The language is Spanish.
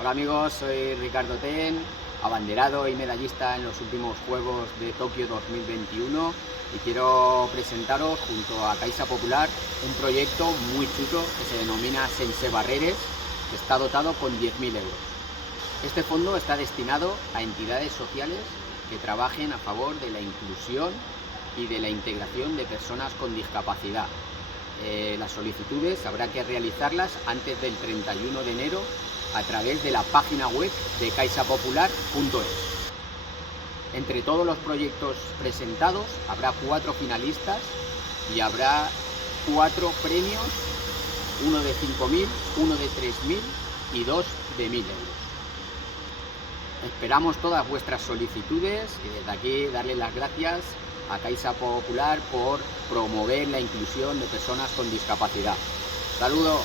Hola amigos, soy Ricardo Ten, abanderado y medallista en los últimos Juegos de Tokio 2021 y quiero presentaros junto a Caixa Popular un proyecto muy chulo que se denomina Sense Barreres, que está dotado con 10.000 euros. Este fondo está destinado a entidades sociales que trabajen a favor de la inclusión y de la integración de personas con discapacidad. Las solicitudes habrá que realizarlas antes del 31 de enero a través de la página web de caixapopular.es. Entre todos los proyectos presentados habrá 4 finalistas y habrá 4 premios, uno de 5.000, uno de 3.000 y 2 de 1.000 euros. Esperamos todas vuestras solicitudes y desde aquí darle las gracias a Caixa Popular por promover la inclusión de personas con discapacidad. ¡Saludos!